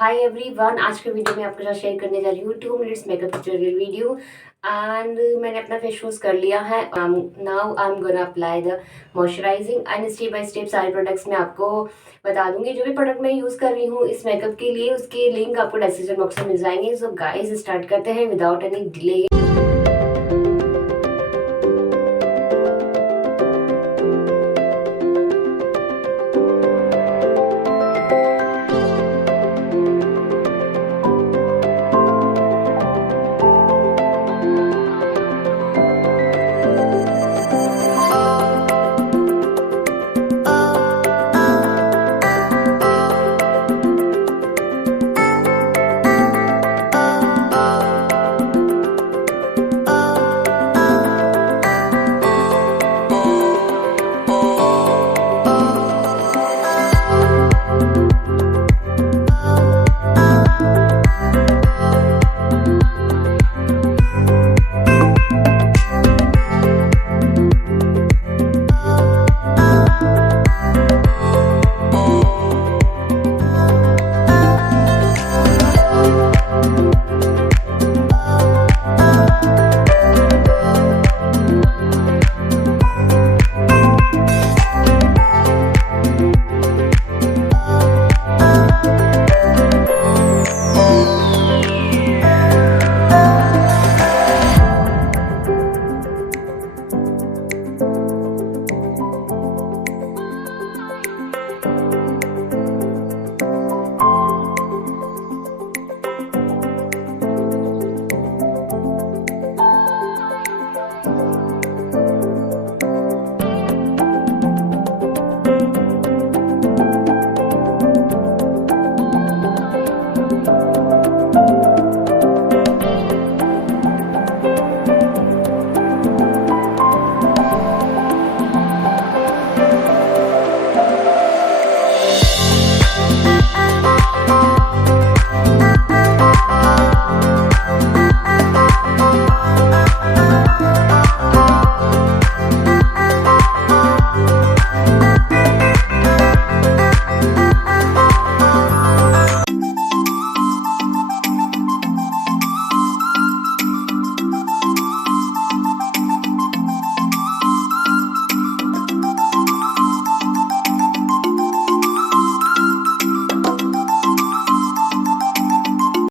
Hi everyone, आज के video में आपके साथ शेयर करने जा रही हूँ 2 minutes makeup tutorial video. And मैंने अपना फेस वॉश कर लिया है। Now I am gonna apply the moisturising and step by step सारे प्रोडक्ट्स मैं आपको बता दूंगी। जो भी प्रोडक्ट मैं यूज़ कर रही हूँ इस मेकअप के लिए, उसके लिंक आपको डिस्क्रिप्शन बॉक्स में मिल जाएंगे। सो गाइस, स्टार्ट करते हैं विदाउट एनी डिले।